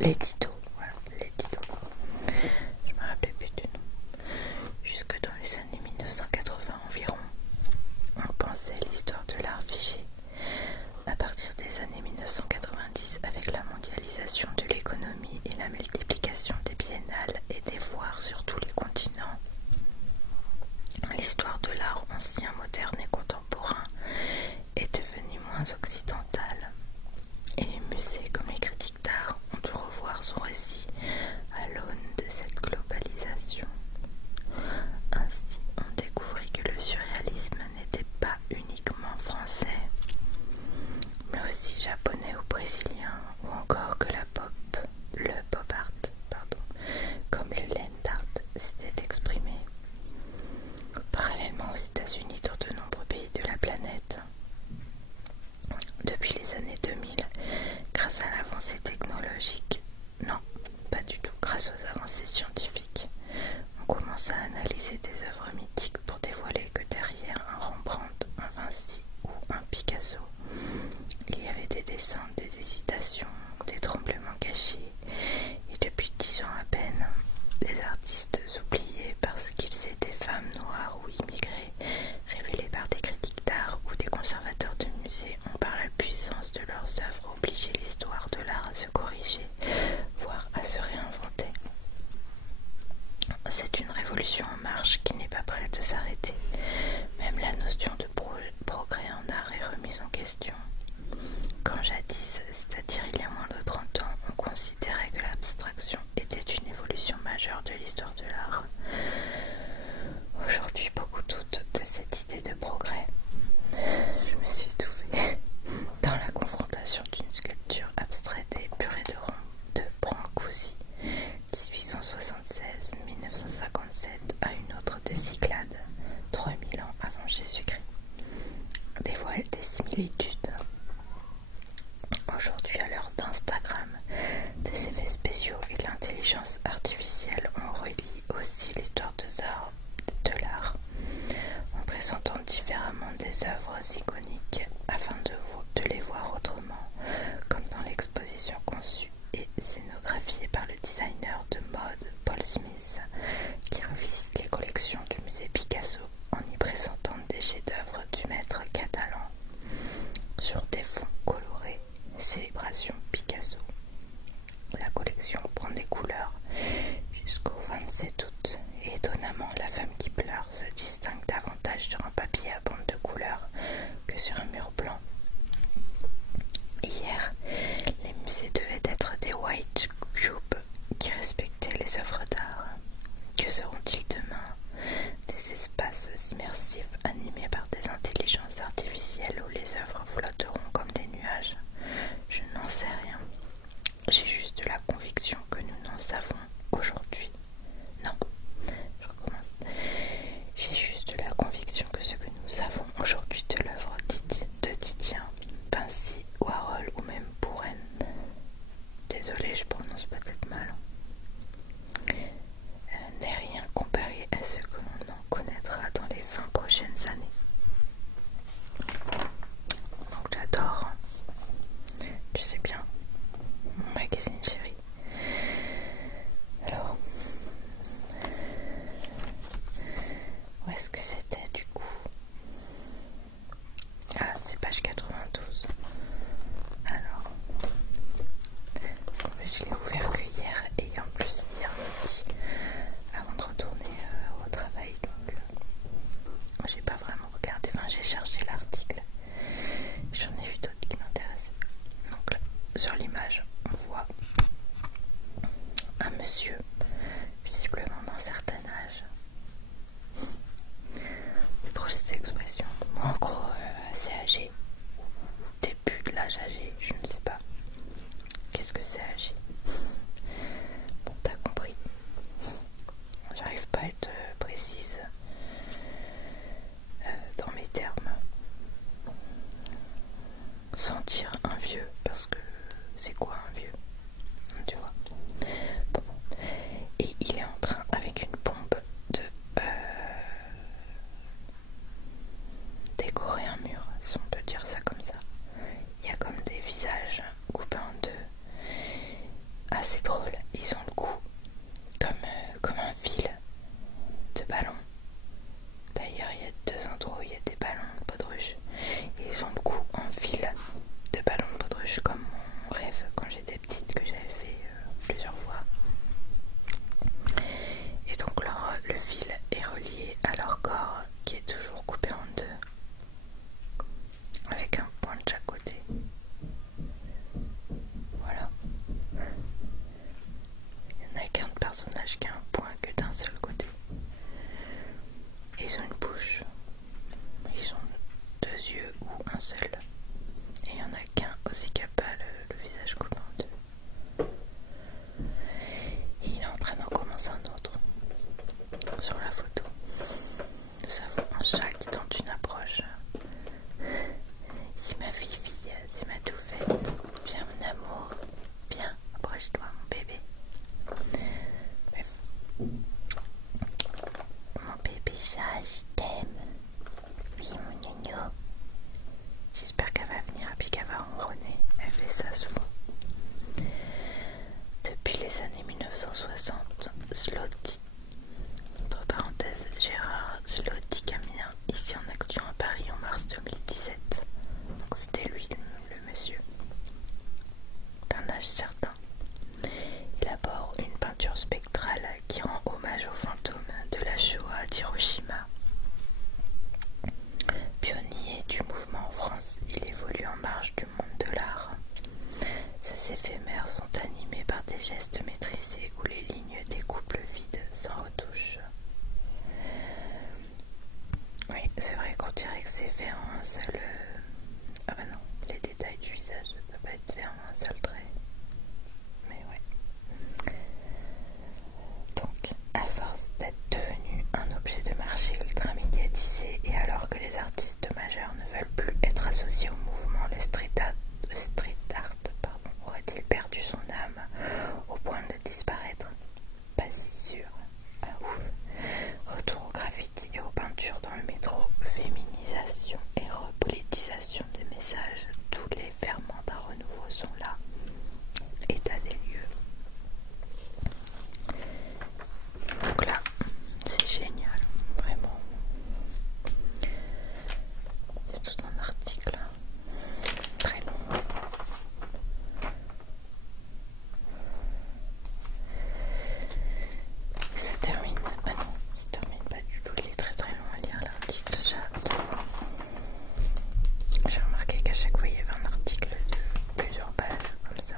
les Tito, voilà, les Tito. Je me rappelais plus du nom. Jusque dans les années 1980 environ, on pensait l'histoire de l'art fiché. À partir des années 1990, avec la mondialisation de l'économie et la multiplication des biennales et des foires sur tous les continents, l'histoire de l'art ancien, moderne et contemporain est devenue moins occidentale. Et les musées comme les critiques d'art ont dû revoir son récit à l'aune de cette globalisation. Ainsi, on découvrit que le surréalisme n'était pas uniquement français, mais aussi japonais ou brésilien, ou encore que le pop art, comme le land art s'était exprimé. Parallèlement aux États-Unis, dans de nombreux pays de la planète, depuis les années 2000, grâce à l'avancée technologique, non, pas du tout, grâce aux avancées scientifiques, on commence à analyser des œuvres mythiques pour dévoiler que derrière un Rembrandt, un Vinci ou un Picasso, il y avait des dessins, des hésitations, des tremblements cachés, et depuis 10 ans à peine, des artistes oubliés parce qu'ils étaient femmes noires ou immigrés, révélés par des critiques d'art ou des conservateurs de musées, ont par la puissance de leurs œuvres obligé l'histoire de l'art à se corriger, voire à se réinventer. C'est une révolution en marche qui n'est pas prête de s'arrêter. Même la notion de progrès en art est remise en question. Quand jadis, c'est-à-dire il y a moins de 30 ans, on considérait que l'abstraction était une évolution majeure de l'histoire de l'art, aujourd'hui beaucoup doutent de cette idée de progrès. Je me suis étouffée dans la confrontation d'une sculpture abstraite et épurée de Brancusi, 1876-1957, à une autre des Cyclades, 3000 ans avant Jésus-Christ, dévoile des similitudes. Aujourd'hui, à l'heure d'Instagram, des effets spéciaux et de l'intelligence artificielle, on relie aussi l'histoire de l'art, en présentant différemment des œuvres iconiques afin de les voir autrement, comme dans l'exposition conçue et scénographiée par le designer de mode Paul Smith, qui revisite les collections du musée Picasso en y présentant des chefs-d'œuvre du maître catalan sur des fonds colorés. Célébration Picasso. La collection prend des couleurs jusqu'au 27 août et étonnamment la femme qui pleure se distingue davantage sur un papier à bande de couleurs que sur un mur blanc. Hier, les musées devaient être des white cubes qui respectaient les œuvres d'art. Que seront-ils demain? Des espaces immersifs animés par des intelligences artificielles où les œuvres flotteront comme des nuages? Je n'en sais rien. J'ai juste la conviction que nous n'en savons aujourd'hui. Non, je recommence. J'ai juste la conviction que ce que nous savons aujourd'hui de l'œuvre de Titien, Vinci, Warhol ou même Buren, désolée, je prononce peut-être mal, n'est rien comparé à ce que l'on en connaîtra dans les 20 prochaines années. Donc j'adore, tu sais bien, mon magazine chéri. Alors, où est-ce que c'était du coup? Ah, c'est page 92. Alors, en fait, je l'ai ouvert que les années 1960, Zloty, entre parenthèses Gérard Zloty Camien, ici en action à Paris en mars 2017. Donc c'était lui le monsieur, d'un âge certain. Élabore une peinture spectrale qui rend hommage aux fantômes de la Shoah d'Hiroshima. Pionnier du mouvement en France, il évolue en marge du monde de l'art. Ses éphémères sont animés par des gestes maîtrisés où les lignes découpent le vide sans retouche. Oui, c'est vrai qu'on dirait que c'est fait en un seul... Ah bah non, les détails du visage ne peuvent pas être faits en un seul trait. Mais ouais. Donc, à force d'être devenu un objet de marché ultra médiatisé et alors que les artistes majeurs ne veulent plus être associés au mouvement, le street art aurait-il perdu son âme au point de disparaître? Pas si sûr. Ah ouf. Retour au graffiti et aux peintures dans le métro, féminisation et repolitisation des messages, tous les ferments d'un renouveau sont là. État des lieux. Donc là, c'est génial, vraiment. Il y a tout un article très long. Ça termine. Ah non, ça termine pas du tout. Il est très très long à lire l'article. J'adore. J'ai remarqué qu'à chaque fois il y avait un article de plusieurs pages comme ça.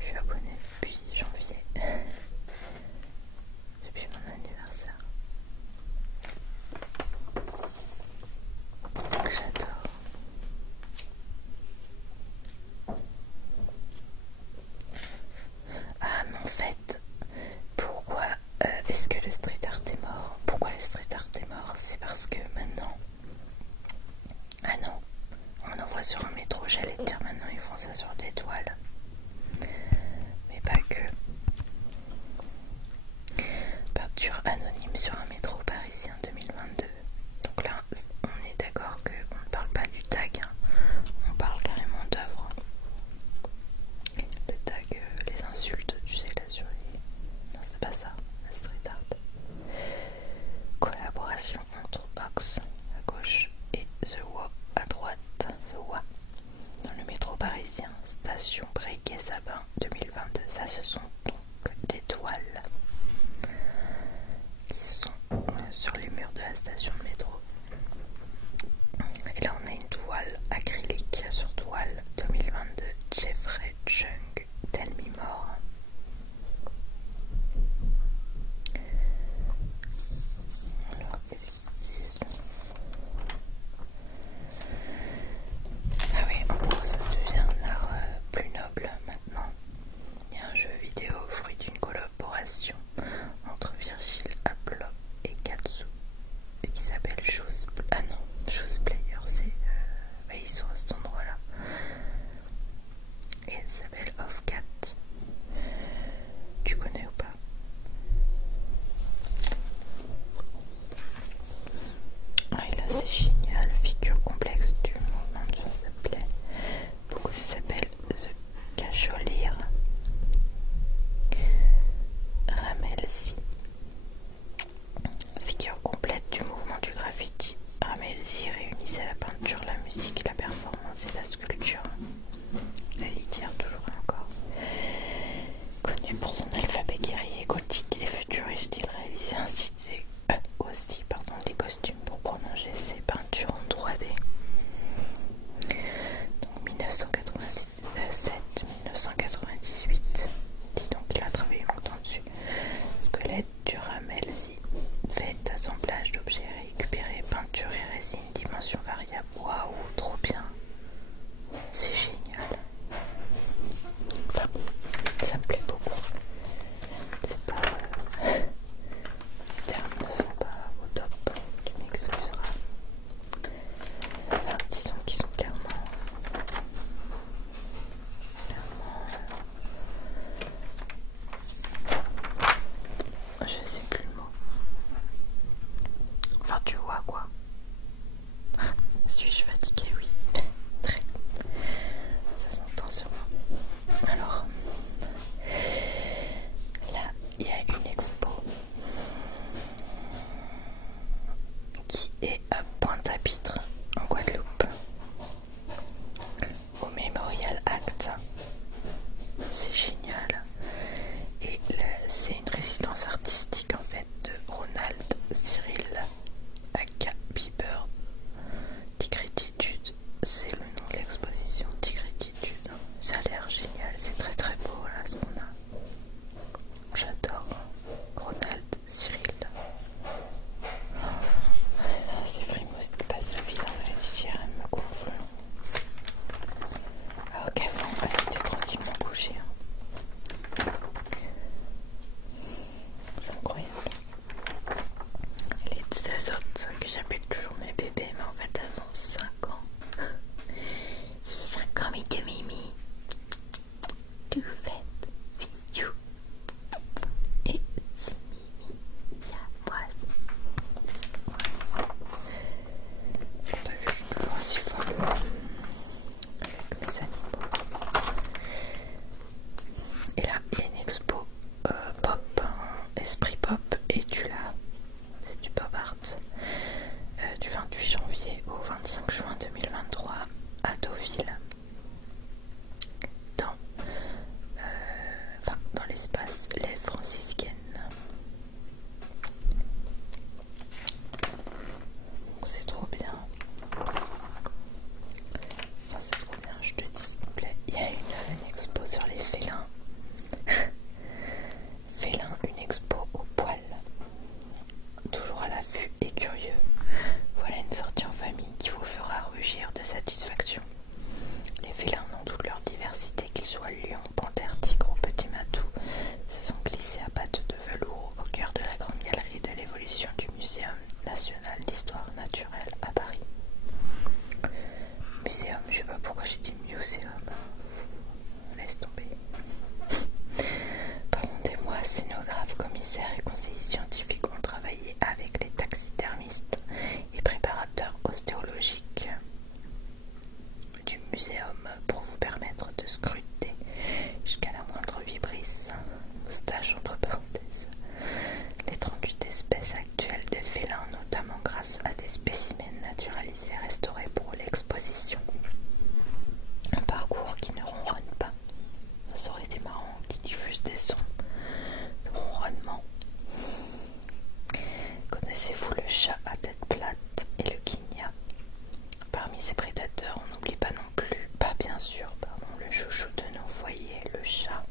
Je suis abonnée depuis janvier. Depuis mon anniversaire. J'adore. Ah mais en fait, pourquoi est-ce que le street art est mort? Pourquoi le street art est mort? C'est parce que maintenant... Ah non, on en voit sur un métro, j'allais te dire maintenant ils font ça sur des toiles. Mais pas que. Peinture anonyme sur un métro parisien 2022. Donc là, on est d'accord qu'on ne parle pas du tag, hein. On parle carrément d'œuvres. Le tag, les insultes, tu sais, là sur les... Non, c'est pas ça, le street art. Collaboration entre Ox à gauche et The Wa à droite. The Wa dans le métro parisien, station Breguet-Sabin 2022. Ça, ce sont donc des toiles qui sont sur les murs de la station de métro. Et là, on a une toile acrylique sur toile 2022 Jeffrey Chung Tell Me More. Alors, qu'est-ce qu'ils disent? Ah oui, en gros, ça devient un art plus noble maintenant. Il y a un jeu vidéo fruit d'une collaboration entre Virgil Abloh et Katsu qui s'appelle Shoes Player. C'est ils sont à cet endroit là et ça s'appelle Et là, il y a une expo pop, esprit pop, et tu l'as, c'est du pop art, du 28 janvier au 25 juin 2023 à Deauville, dans l'espace Les Franciscaines. Donc c'est trop bien. Enfin, c'est trop bien, je te dis s'il te plaît. Il y a une expo sur les félins. Félin, une expo au poil. Toujours à l'affût et curieux. Voilà une sortie en famille qui vous fera rugir de satisfaction. Les félins, dans toute leur diversité, qu'ils soient lions, panthères, tigres ou petits matous, se sont glissés à pattes de velours au cœur de la grande galerie de l'évolution du Muséum national d'histoire naturelle à Paris. Muséum, je sais pas pourquoi j'ai dit muséum. Laisse tomber. Pardonnez-moi, scénographes, commissaires et conseillers scientifiques ont travaillé avec les taxidermistes et préparateurs ostéologiques du muséum pour vous permettre de scruter jusqu'à la moindre vibrisse, moustache entre parenthèses, les 38 espèces actuelles de félins, notamment grâce à des spécimens naturalisés restaurés pour l'exposition. Un parcours qui ne ronronne pas. Ça aurait été marrant, qui diffuse des sons de ronronnement. Connaissez-vous le chat à tête plate et le quigna? Parmi ces prédateurs, on n'oublie pas non plus, pas bien sûr, le chouchou de nos foyers, le chat.